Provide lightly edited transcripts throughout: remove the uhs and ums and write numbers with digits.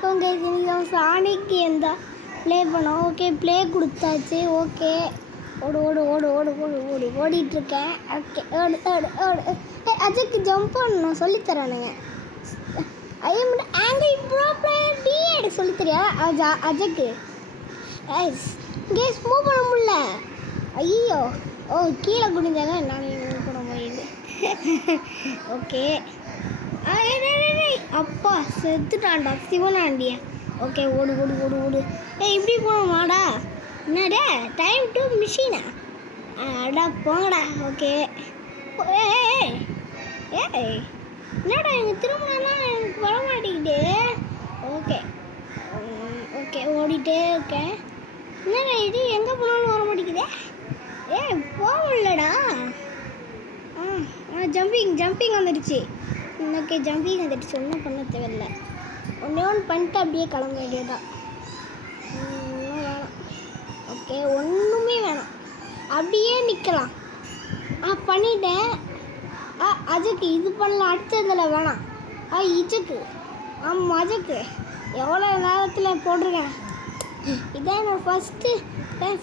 வணக்கம் கைஸ். இன்னைக்கு நம்ம சானிக் கேம் தான் ப்ளே பண்ணோம். ஓகே, ப்ளே கொடுத்தாச்சு. ஓகே, ஓடு ஓடு ஓடு ஓடு ஓடு ஓடு ஓடிட்டுருக்கேன். ஓகே, ஓடு ஓடு ஓடு. அஜய்க்கு ஜம்ப் பண்ணணும் சொல்லித்தரானுங்க. I am angry pro player டி எனக்கு சொல்லித்தரியா அஜய்க்கு? கேஸ் மூவ் பண்ண முடியல. ஐயோ, ஓ கீழே குடிந்தாங்க. நான் மூவ் பண்ண முடியுது. ஓகே, அப்பா செத்துட்டான்டா சிவனாண்டியா. ஓகே, ஓடு ஓடு ஓடு ஓடு. இப்படி போனோமாடா? என்னடா டைம் டு மிஷினா? அடா போங்கடா. ஓகே, என்னடா எனக்கு திரும்பலாம் எனக்கு வர மாட்டேங்குது. ஓகே ஓகே ஓடிட்டே இருக்கேன். என்னடா இது எங்கே போனாலும் வர மாட்டேங்குதே. போக முடியலடா. ஜம்பிங் வந்துடுச்சு. ஓகே, ஜம்பிங் வந்துடுச்சு. ஒன்றும் பண்ண தேவையில்ல. ஒன்று பண்ணிட்டு அப்படியே கிளம்ப வேண்டியதான். ஒன்றும் வேணாம். ஓகே, ஒன்றுமே வேணாம், அப்படியே நிற்கலாம். பண்ணிட்டேன். அஜக்கு இது பண்ணலாம். அடுத்ததில் வேணாம். இஜக்கு அஜக்கு எவ்வளோ நேரத்தில் போட்டிருக்கேன். இதான் என்னோட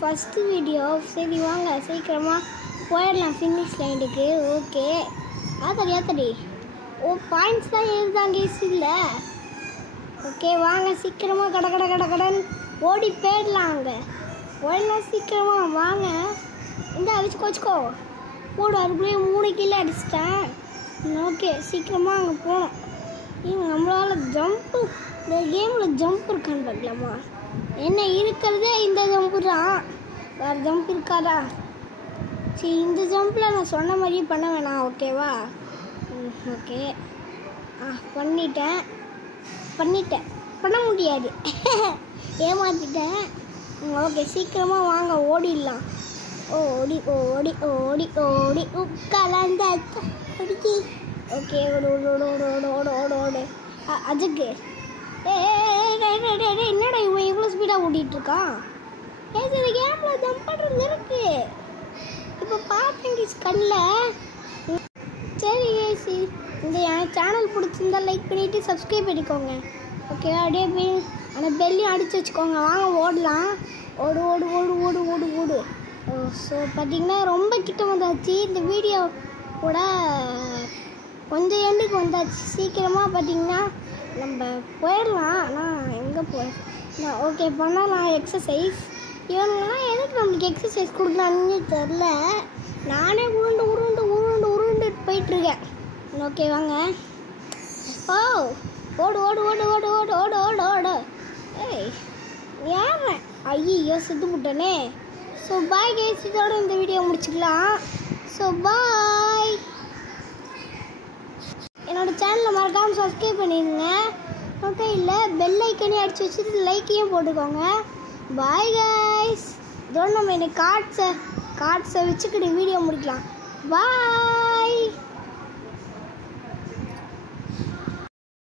ஃபஸ்ட்டு வீடியோ. சரி வாங்க சீக்கிரமாக போயிடலாம் ஃபினிஷ் லைனுக்கு. ஓகே, ஆத்தடி பாயிண்ட்ஸ் தான் எழுதாங்க இல்லை. ஓகே வாங்க சீக்கிரமாக கடன் ஓடி போயிடலாம். அங்கே போயிடலாம் சீக்கிரமாக வாங்க. இந்த வச்சுக்கோ போடு. அதுக்குள்ளேயே 3 கிலோ அடிச்சிட்டேன். ஓகே, சீக்கிரமாக அங்கே போனோம். நம்மளால் ஜம்ப்பு இந்த கேமில் ஜம்ப் இருக்கான்னு பார்க்கலாமா? என்ன இருக்கிறதே இந்த ஜம்ப்பு தான், வேறு ஜம்ப் இருக்காதா? சரி, இந்த ஜம்பில் நான் சொன்ன மாதிரியே பண்ண வேணாம். ஓகேவா? ஓகே, பண்ணிட்டேன். பண்ண முடியாது. ஏமாற்றிட்டேன். ஓகே, சீக்கிரமாக வாங்க ஓடிடலாம். ஓடி ஓடி ஓடி ஓடி கலந்தாச்சு. ஓகே, ஓடு ஓடு ஓடு ஓடு ஓடு ஓடு ஓடு ஓடு. அஜக்கு என்னடா இவன் இவ்வளோ ஸ்பீடாக ஓடிட்டுருக்கான்? இந்த கேமில் ஜம்ப் பண்ணுறது இருக்கு. இப்போ பார்த்தேங்க கண்ணில். சரி சரி, இந்த என் சேனல் பிடிச்சிருந்தா லைக் பண்ணிவிட்டு சப்ஸ்கிரைப் பண்ணிக்கோங்க. ஓகே, அப்படியே போய் அந்த பெல்லையும் அடித்து வச்சுக்கோங்க. வாங்க ஓடலாம். ஓடு ஓடு ஓடு ஓடு ஓடு ஓடு. ஸோ பார்த்திங்கன்னா ரொம்ப கிட்ட வந்தாச்சு. இந்த வீடியோவோட கொஞ்சம் எண்டுக்கு வந்தாச்சு. சீக்கிரமாக பார்த்திங்கன்னா நம்ம போயிடலாம். ஆனால் எங்கே போயிடலாம்? ஓகே, பண்ணலாம் எக்ஸசைஸ். இவங்கெல்லாம் எதுக்கு நம்மளுக்கு எக்ஸசைஸ் கொடுக்கலான்னு தெரில. நானே உருண்டு போயிட்டுருக்கேன். ஓகே வாங்க. ஓடு ஓடு ஓடு ஓடு ஓடு ஓடு ஓடு ஓடு. யார்? ஐயோ செத்து முட்டனே. ஸோ பாய் கைஸ், இதோட இந்த வீடியோ முடிச்சுக்கலாம். So bye. என்னோடய சேனலில் மறக்காமல் சப்ஸ்கிரைப் பண்ணிடுங்க. ஓகே, இல்லை பெல் ஐக்கனே அடித்து வச்சுட்டு லைக்கையும் போட்டுக்கோங்க. Bye guys. இதோட நம்ம எனக்கு கார்ட்ஸை வச்சுக்கிட்டு வீடியோ முடிக்கலாம். பாய்.